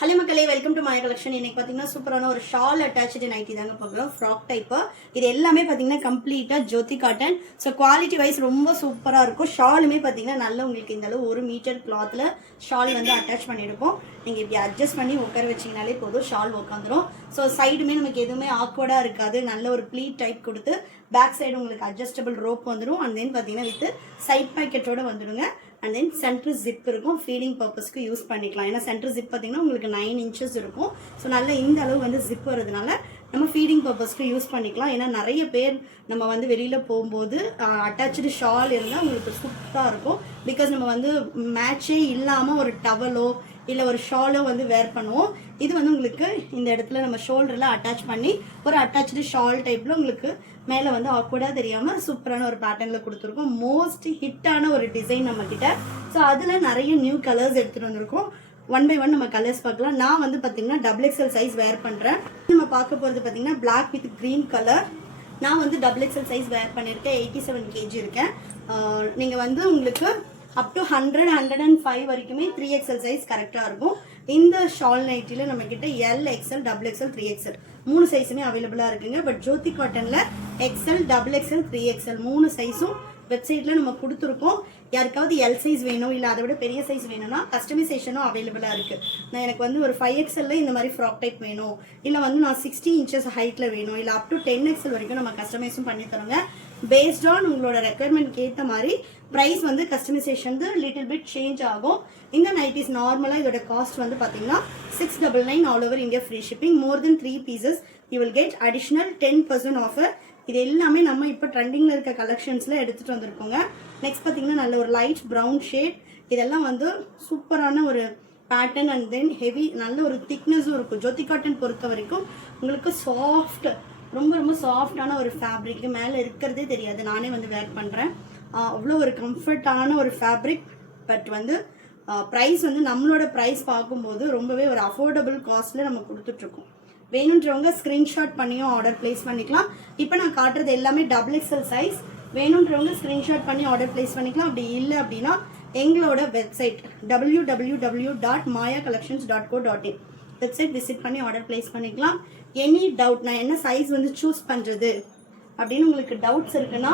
Hello மக்களே, welcome to Maya collection. இன்னைக்கு பார்த்தீங்கன்னா சூப்பரான ஒரு ஷால் அட்டாச்சு நைட்டி தாங்க பார்க்குறோம். Frock type. இது எல்லாமே பார்த்தீங்கன்னா கம்ப்ளீட்டாக ஜோதி காட்டன். ஸோ குவாலிட்டி வைஸ் ரொம்ப சூப்பராக இருக்கும். ஷாலுமே பார்த்தீங்கன்னா நல்ல உங்களுக்கு இந்த அளவு 1 மீட்டர் கிளாத்தில் ஷால் வந்து அட்டாச் பண்ணியிருக்கோம். நீங்கள் இப்படி அட்ஜஸ்ட் பண்ணி உட்கார வச்சிங்கனாலே போதும், ஷால் உட்காந்துரும். ஸோ சைடுமே நமக்கு எதுவுமே ஆக்வர்டாக இருக்காது. நல்ல ஒரு ப்ளீட் டைப் கொடுத்து பேக் சைடு உங்களுக்கு அட்ஜஸ்டபிள் ரோப் வந்துடும். அண்ட் தென் பார்த்தீங்கன்னா வித் சைட் பாக்கெட்டோட வந்துடுங்க. அண்ட் தென் சென்டர் ஜிப் இருக்கும். ஃபீடிங் பர்பஸ்க்கு யூஸ் பண்ணிக்கலாம். ஏன்னா சென்டர் ஜிப் பார்த்தீங்கன்னா உங்களுக்கு 9 இன்ச்சஸ் இருக்கும். ஸோ நல்ல இந்த அளவு வந்து ஜிப் வரதுனால நம்ம ஃபீடிங் பர்பஸ்க்கு யூஸ் பண்ணிக்கலாம். ஏன்னா நிறைய பேர் நம்ம வந்து வெளியில் போகும்போது அட்டாச்சு ஷால் இருந்தால் உங்களுக்கு சூப்பராக இருக்கும். பிகாஸ் நம்ம வந்து மேட்சே இல்லாமல் ஒரு டவலோ இல்லை ஒரு ஷாலோ வந்து வேர் பண்ணுவோம். இது வந்து உங்களுக்கு இந்த இடத்துல நம்ம ஷோல்டரில் அட்டாச் பண்ணி ஒரு அட்டாச்சு ஷால் டைப்பில் உங்களுக்கு மேலே வந்து ஆக்வர்டாக தெரியாமல் சூப்பரான ஒரு பேட்டர்னில் கொடுத்துருக்கோம். மோஸ்ட் ஹிட்டான ஒரு டிசைன் நம்மக்கிட்ட. ஸோ அதில் நிறைய நியூ கலர்ஸ் எடுத்துகிட்டு வந்திருக்கோம். 1 by 1 நம்ம கலர்ஸ் பார்க்கலாம். நான் வந்து பார்த்தீங்கன்னா XXL சைஸ் வேர் பண்ணுறேன். நம்ம பார்க்க போகிறது பார்த்தீங்கன்னா பிளாக் வித் க்ரீன் கலர். நான் வந்து XXL சைஸ் வேர் பண்ணியிருக்கேன். 87 kg இருக்கேன். நீங்கள் வந்து உங்களுக்கு அப் டு 100, 105 வரைக்குமே 3XL சைஸ் கரெக்டாக இருக்கும். இந்த ஷால் நைட்டியில் நம்மக்கிட்ட L, XL, XXL, 3XL 3 சைஸுமே அவைலபிளாக இருக்குங்க. பட் ஜோதி காட்டனில் XL, XXL, 3XL 3 சைஸும் வெப்சைட்டில் நம்ம கொடுத்துருக்கோம். யாருக்காவது எல் சைஸ் வேணும் இல்லை அதை விட பெரிய சைஸ் வேணும்னா கஸ்டமைசேஷனும் அவைலபிளாக இருக்குது. நான் எனக்கு வந்து ஒரு 5XL இந்த மாதிரி ஃப்ராக் டைப் வேணும், இல்லை வந்து நான் 60 இன்ச்சஸ் ஹைட்டில் வேணும், இல்லை அப் டு 10XL வரைக்கும் நம்ம கஸ்டமைஸும் பண்ணி தரோங்க. பேஸ்ட் ஆன் உங்களோட ரெக்குயர்மெண்ட்க்கு ஏற்ற மாதிரி ப்ரைஸ் வந்து கஸ்டமைசேஷன் லிட்டில் பிட் சேஞ்ச் ஆகும். இந்த நைட்டிஸ் நார்மலாக இதோட காஸ்ட் வந்து பார்த்தீங்கன்னா 699 all over India free shipping. More then 3 pieces you will get additional 10% offer. இது எல்லாமே நம்ம இப்போ ட்ரெண்டிங்கில் இருக்க கலெக்ஷன்ஸில் எடுத்துகிட்டு வந்திருக்கோங்க. நெக்ஸ்ட் பார்த்தீங்கன்னா நல்ல ஒரு லைட் ப்ரௌன் ஷேட். இதெல்லாம் வந்து சூப்பரான ஒரு பேட்டர்ன். அண்ட் தென் ஹெவி நல்ல ஒரு திக்னஸும் இருக்கும். ஜோதி காட்டன் பொறுத்த வரைக்கும் உங்களுக்கு சாஃப்ட், ரொம்ப ரொம்ப சாஃப்டான ஒரு ஃபேப்ரிக். மேலே இருக்கிறதே தெரியாது. நானே வந்து வேர் பண்ணுறேன். அவ்வளோ ஒரு கம்ஃபர்டான ஒரு ஃபேப்ரிக். பட் வந்து ப்ரைஸ் வந்து நம்மளோட ப்ரைஸ் பார்க்கும்போது ரொம்பவே ஒரு அஃபோர்டபுள் காஸ்ட்டில் நம்ம கொடுத்துட்ருக்கோம். வேணுன்றவங்க ஸ்க்ரீன்ஷாட் பண்ணியும் ஆர்டர் பிளேஸ் பண்ணிக்கலாம். இப்போ நான் காட்டுறது எல்லாமே XXL சைஸ். வேணுன்றவங்க ஸ்க்ரீன்ஷாட் பண்ணி ஆர்டர் பிளேஸ் பண்ணிக்கலாம். அப்படி இல்லை அப்படின்னா எங்களோட வெப்சைட் www.mayacollections.co.in வெப்சைட் விசிட் பண்ணி ஆர்டர் பிளேஸ் பண்ணிக்கலாம். எனி டவுட், நான் என்ன சைஸ் வந்து சூஸ் பண்ணுறது அப்படின்னு உங்களுக்கு டவுட்ஸ் இருக்குன்னா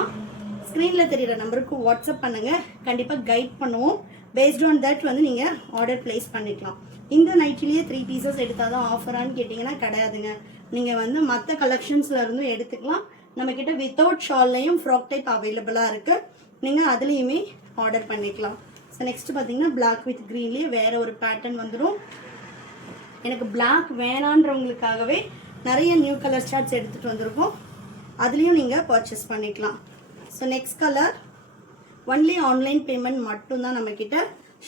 ஸ்க்ரீனில் தெரிகிற நம்பருக்கு வாட்ஸ்அப் பண்ணுங்கள். கண்டிப்பாக கைட் பண்ணுவோம். பேஸ்ட் ஆன் தட் வந்து நீங்கள் ஆர்டர் பிளேஸ் பண்ணிக்கலாம். இந்த நைட்டிலேயே 3 pieces எடுத்தால் தான் ஆஃபரானு கேட்டிங்கன்னா கிடையாதுங்க. நீங்கள் வந்து மற்ற கலெக்ஷன்ஸில் இருந்தும் எடுத்துக்கலாம். நம்மக்கிட்ட வித்தவுட் ஷால்லையும் ஃப்ராக் டைப் அவைலபிளாக இருக்குது. நீங்கள் அதுலேயுமே ஆர்டர் பண்ணிக்கலாம். ஸோ நெக்ஸ்ட் பார்த்தீங்கன்னா பிளாக் வித் க்ரீன்லேயே வேறு ஒரு பேட்டர்ன் வந்துடும். எனக்கு பிளாக் வேணான்றவங்களுக்காகவே நிறைய நியூ கலர் சார்ட்ஸ் எடுத்துகிட்டு வந்திருக்கோம். அதுலேயும் நீங்கள் பர்ச்சேஸ் பண்ணிக்கலாம். So next colour only online payment மட்டும்தான் நம்மக்கிட்ட.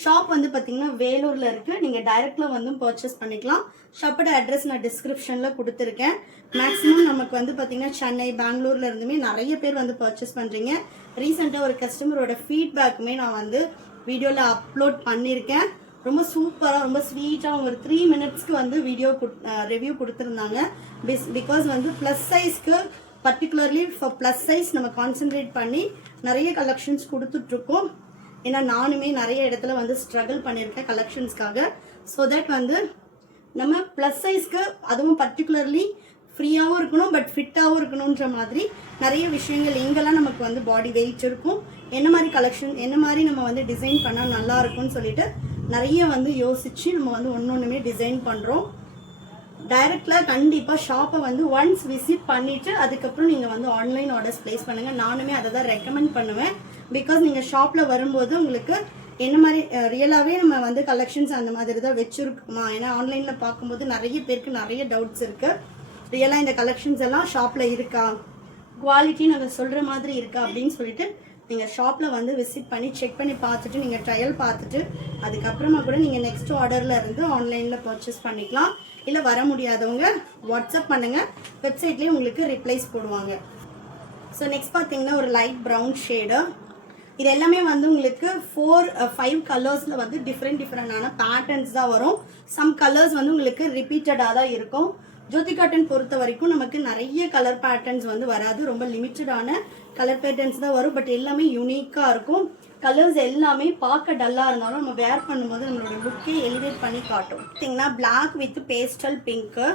ஷாப் வந்து பார்த்தீங்கன்னா வேலூரில் இருக்குது. நீங்கள் டைரெக்டில் வந்து பர்ச்சேஸ் பண்ணிக்கலாம். ஷாப்போட அட்ரஸ் நான் டிஸ்கிரிப்ஷனில் கொடுத்துருக்கேன். மேக்ஸிமம் நமக்கு வந்து பார்த்தீங்கன்னா சென்னை, பெங்களூரில் இருந்துமே நிறைய பேர் வந்து பர்ச்சேஸ் பண்ணுறீங்க. ரீசெண்டாக ஒரு கஸ்டமரோட ஃபீட்பேக்குமே நான் வந்து வீடியோவில் அப்லோட் பண்ணியிருக்கேன். ரொம்ப சூப்பராக, ரொம்ப ஸ்வீட்டாக ஒரு 3 minutesக்கு வந்து வீடியோ ரிவ்யூ கொடுத்துருந்தாங்க. பிகாஸ் வந்து ப்ளஸ் சைஸ்க்கு பர்டிகுலர்லி ஃபார் ப்ளஸ் சைஸ் நம்ம கான்சென்ட்ரேட் பண்ணி நிறைய கலெக்ஷன்ஸ் கொடுத்துட்ருக்கோம். ஏன்னா நானுமே நிறைய இடத்துல வந்து ஸ்ட்ரகிள் பண்ணியிருக்கேன் கலெக்ஷன்ஸ்க்காக. ஸோ தட் வந்து நம்ம ப்ளஸ் சைஸ்க்கு அதுவும் பர்டிகுலர்லி ஃப்ரீயாகவும் இருக்கணும், பட் ஃபிட்டாகவும் இருக்கணுன்ற மாதிரி நிறைய விஷயங்கள் எங்கெல்லாம் நமக்கு வந்து பாடி வெயிட் இருக்கும், என்ன மாதிரி கலெக்ஷன், என்ன மாதிரி நம்ம வந்து டிசைன் பண்ணால் நல்லா இருக்கும்னு சொல்லிட்டு நிறைய வந்து யோசித்து நம்ம வந்து ஒன்றுமே டிசைன் பண்ணுறோம். டைரெக்டில் கண்டிப்பாக ஷாப்பை வந்து ஒன்ஸ் விசிட் பண்ணிவிட்டு அதுக்கப்புறம் நீங்கள் வந்து ஆன்லைன் ஆர்டர்ஸ் ப்ளேஸ் பண்ணுங்கள். நானுமே அதை தான் ரெக்கமெண்ட் பண்ணுவேன். பிகாஸ் நீங்கள் ஷாப்பில் வரும்போது உங்களுக்கு என்ன மாதிரி ரியலாகவே நம்ம வந்து கலெக்ஷன்ஸ் அந்த மாதிரி தான் வச்சுருக்குமா, ஏன்னா ஆன்லைனில் பார்க்கும்போது நிறைய பேருக்கு நிறைய டவுட்ஸ் இருக்குது. ரியலாக இந்த கலெக்ஷன்ஸ் எல்லாம் ஷாப்பில் இருக்கா, குவாலிட்டி நாங்கள் சொல்கிற மாதிரி இருக்கா அப்படின்னு சொல்லிட்டு நீங்கள் ஷாப்பில் வந்து விசிட் பண்ணி செக் பண்ணி பார்த்துட்டு நீங்கள் ட்ரையல் பார்த்துட்டு அதுக்கப்புறமா கூட நீங்கள் நெக்ஸ்ட் ஆர்டரில் இருந்து ஆன்லைனில் பர்ச்சேஸ் பண்ணிக்கலாம். இல்லை வர முடியாதவங்க வாட்ஸ்அப் பண்ணுங்கள். வெப்சைட்லேயே உங்களுக்கு ரிப்ளைஸ் போடுவாங்க. ஸோ நெக்ஸ்ட் பார்த்தீங்கன்னா ஒரு லைட் ப்ரௌன் ஷேடு. இது எல்லாமே வந்து உங்களுக்கு 4-5 கலர்ஸில் வந்து டிஃப்ரெண்டான பேட்டர்ன்ஸ் தான் வரும். சம் கலர்ஸ் வந்து உங்களுக்கு ரிப்பீட்டடாக தான் இருக்கும். ஜோதி காட்டன் பொறுத்த வரைக்கும் நமக்கு நிறைய கலர் பேட்டர்ன்ஸ் வந்து வராது, ரொம்ப லிமிட்டடான கலர் பேட்டர்ன்ஸ் தான் வரும். பட் எல்லாமே யூனிக்காக இருக்கும். கலர்ஸ் எல்லாமே பார்க்க டல்லாக இருந்தாலும் நம்ம வேர் பண்ணும்போது நம்மளோட லுக்கே எலிவேட் பண்ணி காட்டும். பார்த்தீங்கன்னா பிளாக் வித் பேஸ்டல் பிங்க்கு,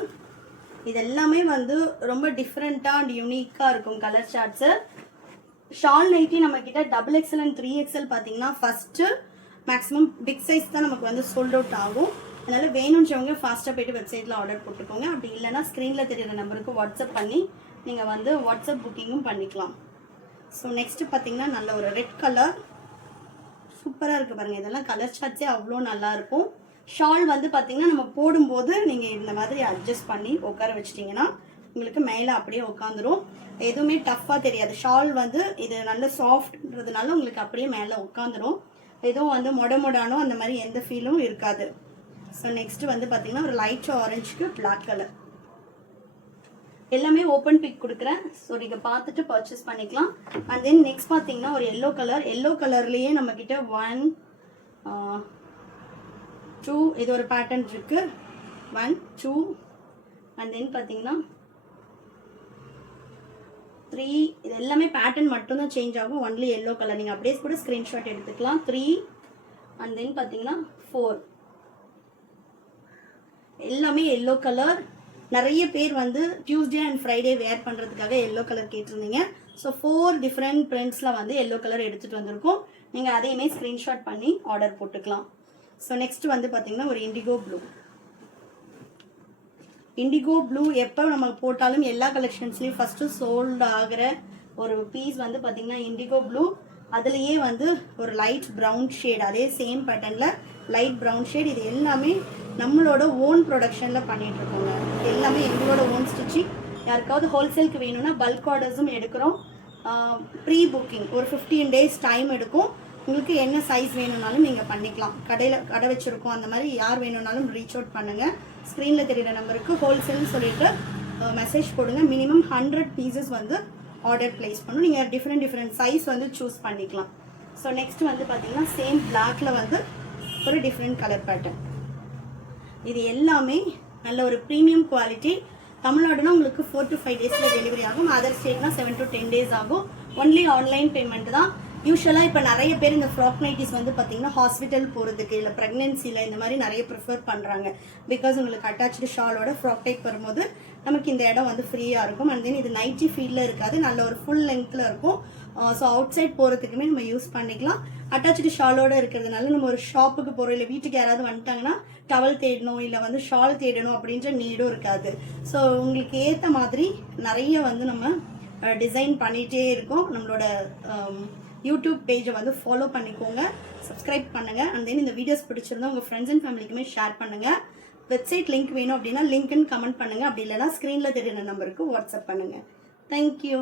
இது எல்லாமே வந்து ரொம்ப டிஃப்ரெண்ட்டாக அண்ட் யூனிக்காக இருக்கும் கலர் சார்ட்ஸு. ஷால் நைட்டி நம்ம கிட்ட XXL அண்ட் 3XL பார்த்தீங்கன்னா ஃபர்ஸ்ட் மேக்ஸிமம் பிக் சைஸ் தான் நமக்கு வந்து சோல்ட் அவுட் ஆகும். அதனால வேணுன்றவங்க ஃபாஸ்ட்டாக போய்ட்டு வெப்சைட்டில் ஆர்டர் போட்டுக்கோங்க. அப்படி இல்லைன்னா ஸ்க்ரீனில் தெரியுற நம்பருக்கு வாட்ஸ்அப் பண்ணி நீங்கள் வந்து வாட்ஸ்அப் புக்கிங்கும் பண்ணிக்கலாம். ஸோ நெக்ஸ்ட் பார்த்தீங்கன்னா நல்ல ஒரு ரெட் கலர் சூப்பராக இருக்குது பாருங்கள். இதெல்லாம் கலர் சார்ட்ஸே அவ்வளோ நல்லாயிருக்கும். ஷால் வந்து பார்த்தீங்கன்னா நம்ம போடும்போது நீங்கள் இந்த மாதிரி அட்ஜஸ்ட் பண்ணி உட்கார வச்சிட்டிங்கன்னா உங்களுக்கு மேலே அப்படியே உட்காந்துரும். எதுவுமே டஃப்பாக தெரியாது. ஷால் வந்து இது நல்ல சாஃப்ட்ன்றதுனால உங்களுக்கு அப்படியே மேலே உட்காந்துரும். எதுவும் வந்து மொடானோ அந்த மாதிரி எந்த ஃபீலும் இருக்காது. ஸோ நெக்ஸ்ட் வந்து பார்த்தீங்கன்னா ஒரு லைட் ஆரஞ்சுக்கு பிளாக் கலர், எல்லாமே ஓப்பன் பிக் கொடுக்குறேன். ஸோ நீங்கள் பார்த்துட்டு பர்ச்சேஸ் பண்ணிக்கலாம். அண்ட் தென் நெக்ஸ்ட் பார்த்தீங்கன்னா ஒரு எல்லோ கலர், எல்லோ கலர்லேயே நம்மக்கிட்ட 1 2 இது ஒரு பேட்டர்ன் இருக்குது. 1 2 அண்ட் தென் பார்த்தீங்கன்னா 3. இது எல்லாமே பேட்டர்ன் மட்டும்தான் சேஞ்ச் ஆகும். Only yellow colour. நீங்கள் அப்படியே கூட ஸ்க்ரீன்ஷாட் எடுத்துக்கலாம். 3 அண்ட் தென் பார்த்தீங்கன்னா 4 எல்லாமே எல்லோ கலர். நிறைய பேர் வந்து டியூஸ்டே அண்ட் ஃப்ரைடே வேர் பண்ணுறதுக்காக எல்லோ கலர் கேட்டிருந்தீங்க. ஸோ 4 டிஃப்ரெண்ட் பிரிண்ட்ஸில் வந்து எல்லோ கலர் எடுத்துகிட்டு வந்திருக்கோம். நீங்கள் அதையுமே ஸ்க்ரீன்ஷாட் பண்ணி ஆர்டர் போட்டுக்கலாம். ஸோ நெக்ஸ்ட் வந்து பார்த்தீங்கன்னா ஒரு இண்டிகோ ப்ளூ. இண்டிகோ ப்ளூ எப்போ நம்ம போட்டாலும் எல்லா கலெக்ஷன்ஸ்லேயும் ஃபஸ்ட்டு சோல்ட் ஆகிற ஒரு பீஸ் வந்து பார்த்தீங்கன்னா இண்டிகோ ப்ளூ. அதுலேயே வந்து ஒரு லைட் ப்ரௌன் ஷேட், அதே சேம் பேட்டர்னில் லைட் ப்ரௌன் ஷேட். இது எல்லாமே நம்மளோட ஓன் ப்ரொடக்ஷனில் பண்ணிகிட்ருக்கோங்க. எல்லாமே எங்களோட ஓன் ஸ்டிச்சிங். யாருக்காவது ஹோல்சேலுக்கு வேணும்னா பல்க் ஆர்டர்ஸும் எடுக்கிறோம். ப்ரீ புக்கிங் ஒரு 15 days டைம் எடுக்கும். உங்களுக்கு என்ன சைஸ் வேணும்னாலும் நீங்கள் பண்ணிக்கலாம். கடை வச்சுருக்கோம். அந்த மாதிரி யார் வேணும்னாலும் ரீச் அவுட் பண்ணுங்கள். ஸ்க்ரீனில் தெரிகிற நம்பருக்கு ஹோல்சேல்னு சொல்லிட்டு மெசேஜ் போடுங்க. மினிமம் 100 பீசஸ் வந்து ஆர்டர் ப்ளேஸ் பண்ணணும். நீங்கள் டிஃப்ரெண்ட் சைஸ் வந்து சூஸ் பண்ணிக்கலாம். ஸோ நெக்ஸ்ட் வந்து பார்த்தீங்கன்னா சேம் பிளாக்ல வந்து ஒரு டிஃப்ரெண்ட் கலர் பேட்டர்ன். இது எல்லாமே நல்ல ஒரு ப்ரீமியம் குவாலிட்டி. தமிழ்நாடுனா உங்களுக்கு 4 to 5 days டெலிவரி ஆகும். அதர் ஸ்டேட்னா 7 to 10 days ஆகும். ஒன்லி ஆன்லைன் பேமெண்ட் தான். யூஸ்வலாக இப்போ நிறைய பேர் இந்த ஃப்ராக் நைட்டிஸ் வந்து பார்த்தீங்கன்னா ஹாஸ்பிட்டல் போகிறதுக்கு இல்லை ப்ரெக்னென்சியில் இந்த மாதிரி நிறைய ப்ரிஃபர் பண்ணுறாங்க. பிகாஸ் உங்களுக்கு அட்டாச்சு ஷாலோட ஃப்ராக் டைப் வரும்போது நமக்கு இந்த இடம் வந்து ஃப்ரீயாக இருக்கும். அண்ட் தென் இது நைட்டி ஃபீல்டில் இருக்காது, நல்ல ஒரு ஃபுல் லென்த்தில் இருக்கும். ஸோ அவுட் சைட் போகிறதுக்குமே நம்ம யூஸ் பண்ணிக்கலாம். அட்டாச்சு ஷாலோட இருக்கிறதுனால நம்ம ஒரு ஷாப்புக்கு போகிறோம் இல்லை வீட்டுக்கு யாராவது வந்துட்டாங்கன்னா டவல் தேடணும் இல்லை வந்து ஷால் தேடணும் அப்படின்ற நீடும் இருக்காது. ஸோ உங்களுக்கு ஏற்ற மாதிரி நிறைய வந்து நம்ம டிசைன் பண்ணிகிட்டே இருக்கோம். நம்மளோட யூடியூப் பேஜை வந்து ஃபாலோ பண்ணிக்கோங்க, சப்ஸ்கிரைப் பண்ணுங்கள். அண்ட் தென் இந்த வீடியோஸ் பிடிச்சிருந்தா உங்கள் ஃப்ரெண்ட்ஸ் அண்ட் ஃபேமிலிக்குமே ஷேர் பண்ணுங்கள். வெப்சைட் லிங்க் வேணும் அப்படின்னா லிங்க்னு கமெண்ட் பண்ணுங்கள். அப்படி இல்லைனா ஸ்க்ரீனில் தெரியுற நம்பருக்கு வாட்ஸ்அப் பண்ணுங்கள். தேங்க்யூ.